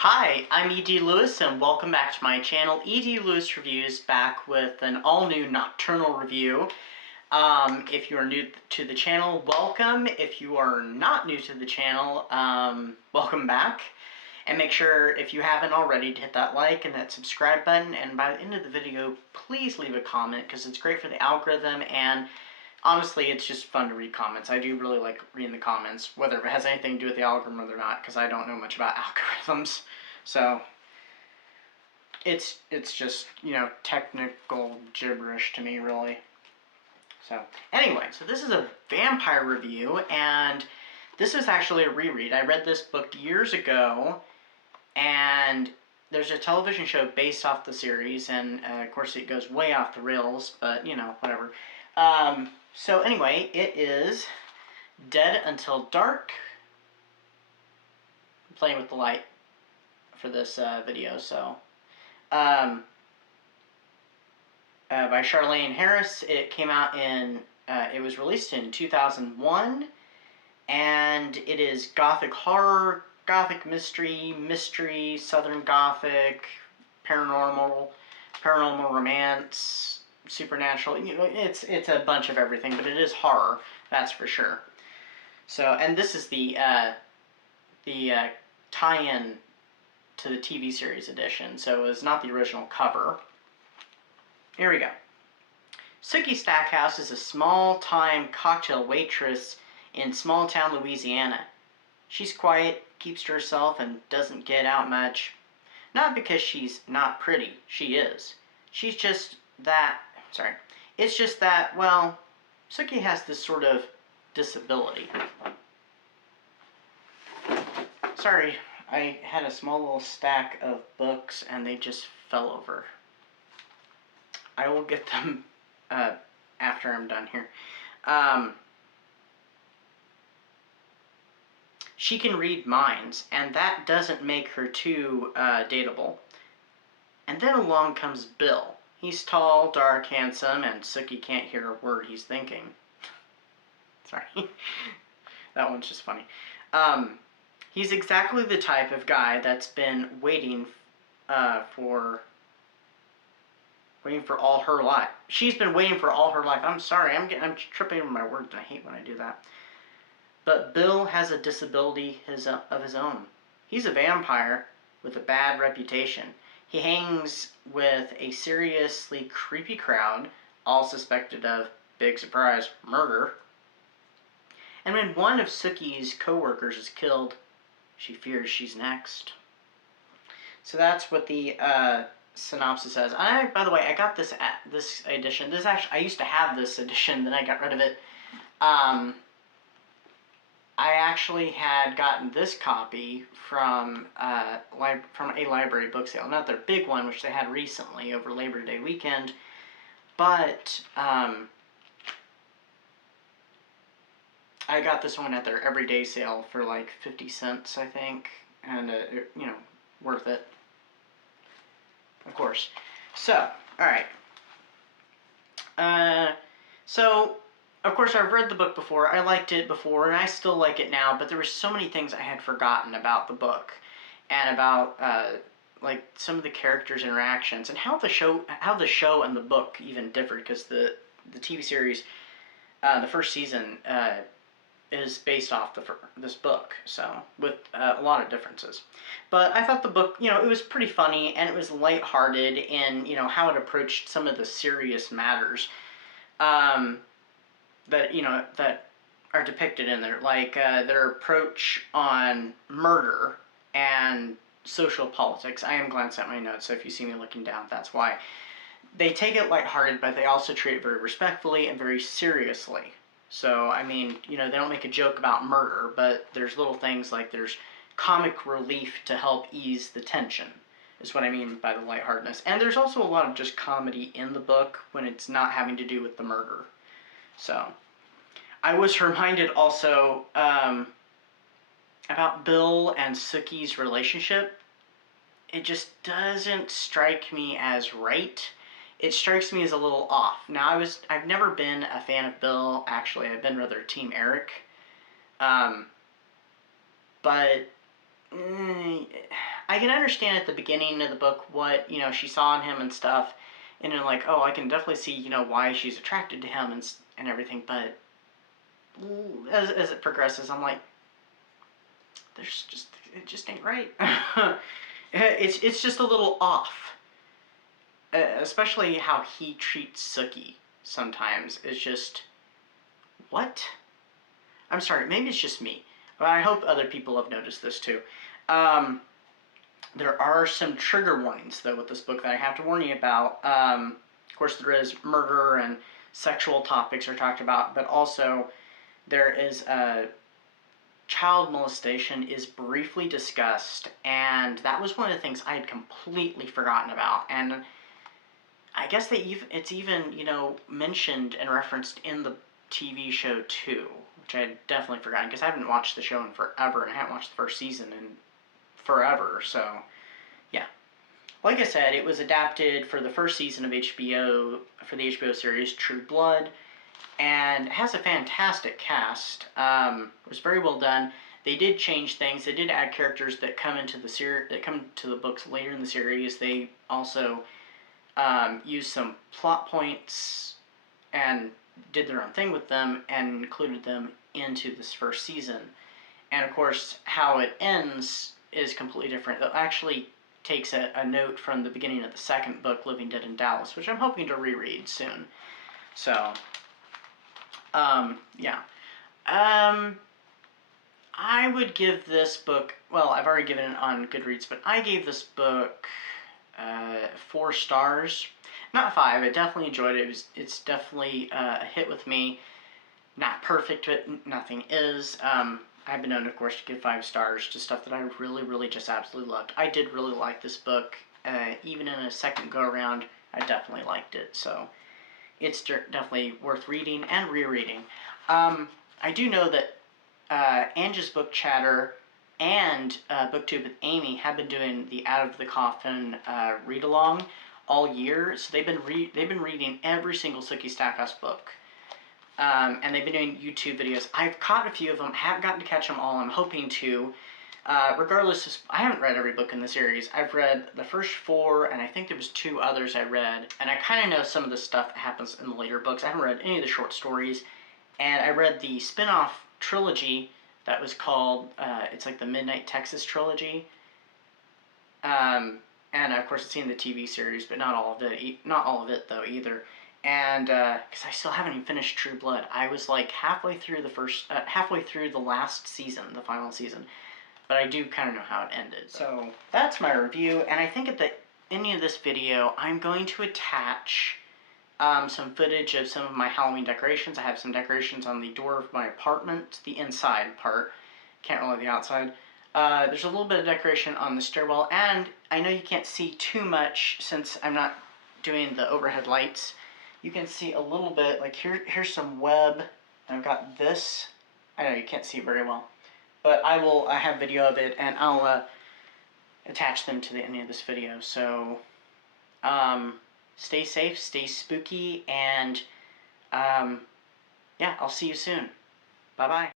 Hi, I'm E.D. Lewis and welcome back to my channel, E.D. Lewis Reviews, back with an all-new nocturnal review. If you are new to the channel, welcome. If you are not new to the channel, welcome back. And make sure, if you haven't already, to hit that like and that subscribe button. And by the end of the video, please leave a comment, because it's great for the algorithm, and honestly, it's just fun to read comments. I do really like reading the comments, whether it has anything to do with the algorithm or not, because I don't know much about algorithms. So it's just, technical gibberish to me, really. So anyway, so this is a vampire review, and this is actually a reread. I read this book years ago, and there's a television show based off the series, and of course it goes way off the rails, but whatever. So anyway, it is Dead Until Dark. I'm playing with the light for this video, so by Charlaine Harris. It came out in it was released in 2001, and it is gothic horror, gothic mystery, southern gothic, paranormal romance, supernatural. It's a bunch of everything, but it is horror, that's for sure. So, and this is the tie-in to the TV series edition, so it's not the original cover. Here we go. Sookie Stackhouse is a small-time cocktail waitress in small-town Louisiana. She's quiet, keeps to herself, and doesn't get out much. Not because she's not pretty, she is. She's just that, it's just that, well, Sookie has this sort of disability. Sorry, I had a small little stack of books and they just fell over. I will get them after I'm done here. She can read minds, and that doesn't make her too dateable. And then along comes Bill. He's tall, dark, handsome, and Sookie can't hear a word he's thinking. Sorry. That one's just funny. He's exactly the type of guy that's been waiting for all her life. She's been waiting for all her life. I'm sorry, I'm tripping over my words, and I hate when I do that. But Bill has a disability of his own. He's a vampire with a bad reputation. He hangs with a seriously creepy crowd, all suspected of, big surprise, murder. And when one of Sookie's co-workers is killed, she fears she's next. So that's what the synopsis says. By the way, I got this edition. I used to have this edition, then I got rid of it. I actually had gotten this copy from a library book sale. Not their big one, which they had recently over Labor Day weekend, but I got this one at their everyday sale for like 50 cents, I think, and worth it, of course. So, all right. So, of course, I've read the book before. I liked it before, and I still like it now. But there were so many things I had forgotten about the book, and about like some of the characters' interactions, and how the show and the book even differed, because the TV series, the first season, is based off this book, so with a lot of differences. But I thought the book, it was pretty funny, and it was lighthearted in how it approached some of the serious matters that are depicted in there, like their approach on murder and social politics. I am glancing at my notes, so if you see me looking down, that's why. They take it lighthearted, but they also treat it very respectfully and very seriously. So, I mean, they don't make a joke about murder, but there's little things like there's comic relief to help ease the tension, is what I mean by the lightheartedness. And there's also a lot of just comedy in the book when it's not having to do with the murder. So, I was reminded also about Bill and Sookie's relationship. It just doesn't strike me as right. It strikes me as a little off. Now, I've never been a fan of Bill, actually. I've been rather Team Eric. But I I can understand at the beginning of the book what, you know, she saw in him and stuff, and then like, oh, I can definitely see, you know, why she's attracted to him and everything, but as it progresses, I'm like, it just ain't right. It's just a little off. Especially how he treats Sookie sometimes. It's just, what? I'm sorry, maybe it's just me, but I hope other people have noticed this too. There are some trigger warnings, though, with this book that I have to warn you about. Of course, there is murder and sexual topics are talked about, but also there is child molestation is briefly discussed, and that was one of the things I had completely forgotten about. And I guess it's even, you know, mentioned and referenced in the TV show too, which I had definitely forgotten because I haven't watched the show in forever, and I haven't watched the first season in forever. So, yeah. Like I said, it was adapted for the first season of HBO, for the HBO series True Blood, and it has a fantastic cast. It was very well done. They did change things. They did add characters that come into the books later in the series. They also used some plot points and did their own thing with them and included them into this first season. And of course, how it ends is completely different. It actually takes a note from the beginning of the second book, Living Dead in Dallas, which I'm hoping to reread soon. So, yeah. I would give this book, well, I've already given it on Goodreads, but I gave this book 4 stars. Not 5. I definitely enjoyed it. It's definitely a hit with me. Not perfect, but nothing is. I've been known, of course, to give 5 stars to stuff that I really, really just absolutely loved. I did really like this book. Even in a second go-around, I definitely liked it. So it's definitely worth reading and rereading. I do know that Angie's Book Chatter and BookTube with Amy have been doing the Out of the Coffin read-along all year. So they've been reading every single Sookie Stackhouse book. And they've been doing YouTube videos. I've caught a few of them, haven't gotten to catch them all. I'm hoping to. Regardless of, I haven't read every book in the series. I've read the first 4, and I think there was 2 others I read. And I kind of know some of the stuff that happens in the later books. I haven't read any of the short stories. And I read the spin-off trilogy that was called, it's like the Midnight Texas trilogy. And of course, I've seen the TV series, but not all of it though either. And because I still haven't even finished True Blood, I was like halfway through the last season, the final season. But I do kind of know how it ended. So that's my review, and I think at the end of this video, I'm going to attach some footage of some of my Halloween decorations. I have some decorations on the door of my apartment, the inside part. Can't really the outside. There's a little bit of decoration on the stairwell, and I know you can't see too much since I'm not doing the overhead lights. You can see a little bit, like here's some web. I've got this. I know you can't see very well, but I have video of it, and I'll attach them to the end of this video. So, stay safe, stay spooky, and yeah, I'll see you soon. Bye-bye.